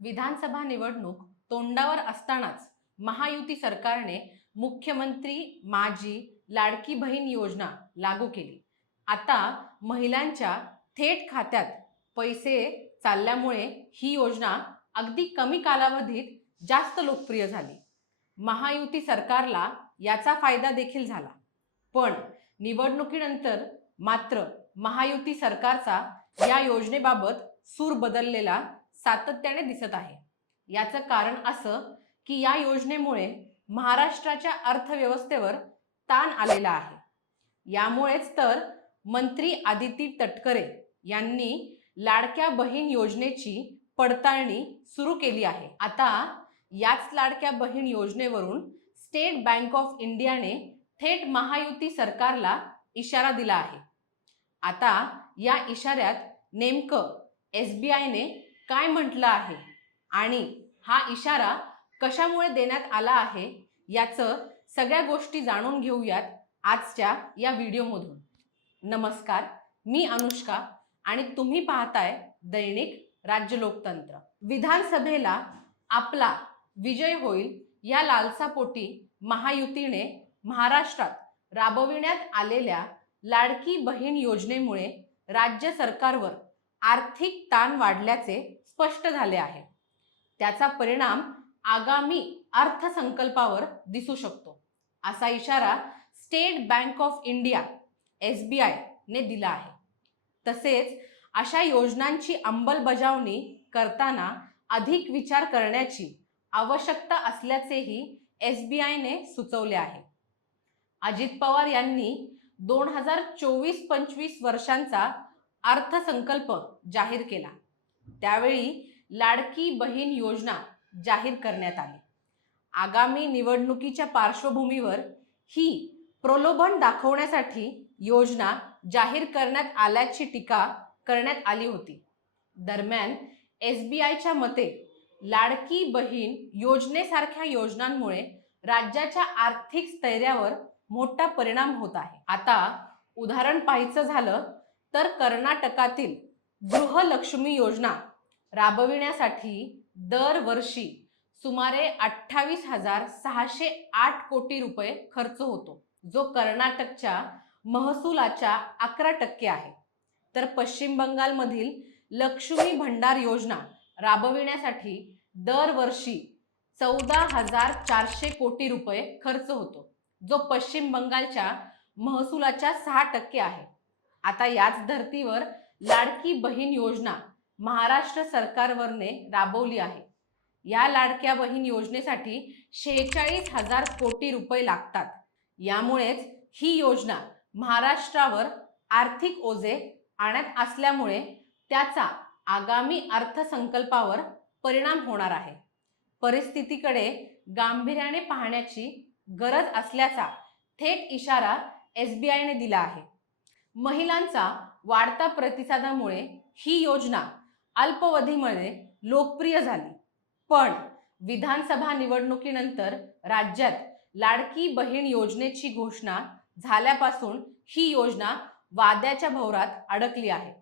विधानसभा निवडणूक तोंडावर असतानाच महायुती सरकारने मुख्यमंत्री माझी लाडकी बहीण योजना लागू केली. आता महिलांच्या थेट खात्यात पैसे चालल्यामुळे ही योजना अगदी कमी कालावधीत जास्त लोकप्रिय झाली. महायुती सरकारला याचा फायदा देखील झाला. पण निवडणुकीनंतर मात्र महायुती सरकारचा या योजनेबाबत सूर बदललेला सातत्याने दिसत आहे. याचं कारण असं की या योजनेमुळे महाराष्ट्राच्या अर्थव्यवस्थेवर ताण आलेला आहे. यामुळेच तर मंत्री आदिती तटकरे यांनी लाडक्या बहीण योजनेची पडताळणी सुरू केली आहे. आता याच लाडक्या बहीण योजनेवरून स्टेट बँक ऑफ इंडियाने थेट महायुती सरकारला इशारा दिला आहे. आता या इशाऱ्यात नेमकं SBIने काय म्हटलं आहे आणि हा इशारा कशामुळे देण्यात आला आहे याचं सगळ्या गोष्टी जाणून घेऊयात आजच्या या व्हिडिओमधून. नमस्कार, मी अनुष्का आणि तुम्ही पाहताय दैनिक राज्य लोकतंत्र. विधानसभेला आपला विजय होईल या लालसापोटी महायुतीने महाराष्ट्रात राबविण्यात आलेल्या लाडकी बहीण योजनेमुळे राज्य सरकारवर आर्थिक ताण वाढल्याचे स्पष्ट झाले आहे. त्याचा परिणाम आगामी अर्थसंकल्पावर दिसू शकतो, असा इशारा state bank of India SBI ने दिला आहे. तसेच अशा योजनांची अंमलबजावणी करताना अधिक विचार करण्याची आवश्यकता असल्याचेही SBI ने सुचवले आहे. अजित पवार यांनी 2024-25 वर्षांचा अर्थसंकल्प जाहीर केला. त्यावेळी लाडकी बहीण योजना जाहीर करण्यात आली. आगामी निवडणुकीच्या पार्श्वभूमीवर ही प्रलोभन दाखवण्यासाठी योजना जाहीर करण्यात आल्याची टीका करण्यात आली होती. दरम्यान SBIच्या मते लाडकी बहीण योजनेसारख्या योजनांमुळे राज्याच्या आर्थिक स्थैर्यावर मोठा परिणाम होत आहे. आता उदाहरण पाहायचं झालं तर कर्नाटकातील गृहलक्ष्मी योजना राबविण्यासाठी दरवर्षी सुमारे 28,608 कोटी रुपये खर्च होतो, जो कर्नाटकच्या महसुलाच्या 11% आहे. तर पश्चिम बंगालमधील लक्ष्मी भंडार योजना राबविण्यासाठी दरवर्षी 14,400 कोटी रुपये खर्च होतो, जो पश्चिम बंगालच्या महसुलाच्या 6% आहे. आता याच धर्तीवर लाडकी बहीण योजना महाराष्ट्र सरकारवरने राबवली आहे. या लाडक्या बहीण योजनेसाठी 46,000 कोटी रुपये लागतात. यामुळेच ही योजना महाराष्ट्रावर आर्थिक ओझे आणत असल्यामुळे त्याचा आगामी अर्थसंकल्पावर परिणाम होणार आहे. परिस्थितीकडे गांभीर्याने पाहण्याची गरज असल्याचा थेट इशारा SBIने दिला आहे. महिलांचा वाढता प्रतिसादामुळे ही योजना अल्पावधीमध्ये लोकप्रिय झाली. पण विधानसभा निवडणुकीनंतर राज्यात लाडकी बहीण योजनेची घोषणा झाल्यापासून ही योजना वादाच्या भोवरात अडकली आहे.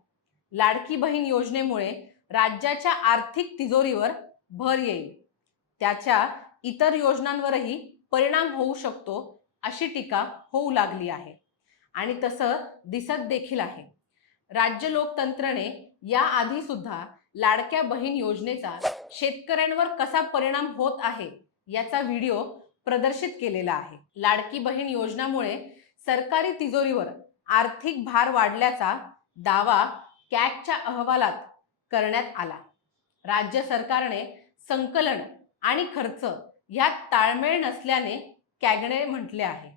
लाडकी बहीण योजनेमुळे राज्याच्या आर्थिक तिजोरीवर भर येईल, त्याच्या इतर योजनांवरही परिणाम होऊ शकतो, अशी टीका होऊ लागली आहे आणि तसं दिसत देखील आहे. राज्य लोकतंत्रने याआधी सुद्धा लाडक्या बहीण योजनेचा शेतकऱ्यांवर कसा परिणाम होत आहे याचा व्हिडिओ प्रदर्शित केलेला आहे. लाडकी बहीण योजनामुळे सरकारी तिजोरीवर आर्थिक भार वाढल्याचा दावा कॅगच्या अहवालात करण्यात आला. राज्य सरकारने संकलन आणि खर्च यात ताळमेळ नसल्याने कॅगने म्हटले आहे.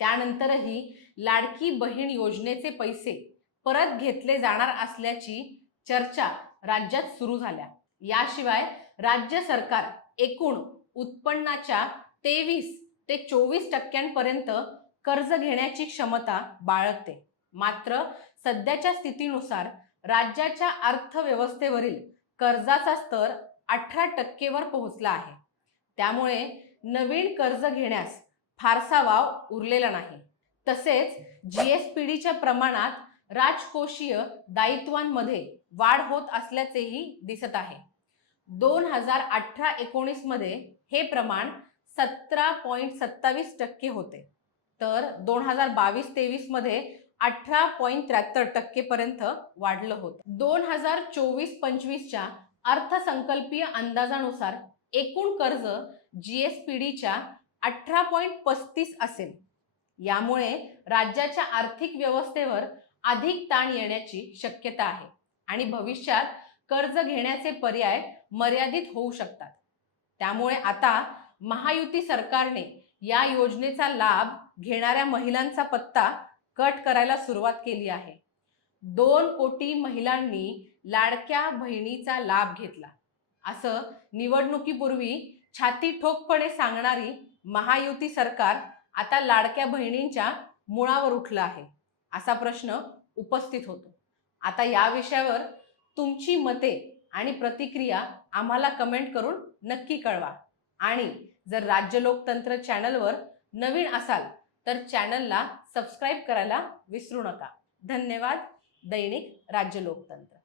त्यानंतरही लाडकी बहीण योजनेचे पैसे परत घेतले जाणार असल्याची चर्चा राज्यात सुरू झाल्या. याशिवाय राज्य सरकार एकूण उत्पन्नाच्या 23 ते 24% कर्ज घेण्याची क्षमता बाळगते. मात्र सध्याच्या स्थितीनुसार राज्याच्या अर्थव्यवस्थेवरील कर्जाचा स्तर 18% वर पोहोचला आहे. त्यामुळे नवीन कर्ज घेण्यास फारसा वाव उरलेला नाही. तसेच GSPDच्या प्रमाणात राजकोषीय दायित्वांमध्ये वाढ होत असल्याचेही दिसत आहे. 2018-19 मध्ये हे प्रमाण 17.27% होते, तर 2022-23 मध्ये 18.73% पर्यंत वाढलं होतं. 2024-25च्या अर्थसंकल्पीय अंदाजानुसार एकूण कर्ज GSPDच्या 18.35 असेल. यामुळे राज्याच्या आर्थिक व्यवस्थेवर अधिक ताण येण्याची शक्यता आहे आणि भविष्यात कर्ज घेण्याचे पर्याय मर्यादित होऊ शकतात. त्यामुळे आता महायुती सरकारने या योजनेचा लाभ घेणाऱ्या महिलांचा पत्ता कट करायला सुरुवात केली आहे. 2 कोटी महिलांनी लाडक्या बहिणीचा लाभ घेतला, असं निवडणुकीपूर्वी छाती ठोकपणे सांगणारी महायुती सरकार आता लाडक्या बहिणींच्या मुळावर उठलं आहे, असा प्रश्न उपस्थित होतो. आता या विषयावर तुमची मते आणि प्रतिक्रिया आम्हाला कमेंट करून नक्की कळवा. आणि जर राज्य लोकतंत्र चॅनलवर नवीन असाल तर चॅनलला सबस्क्राईब करायला विसरू नका. धन्यवाद. दैनिक राज्य लोकतंत्र.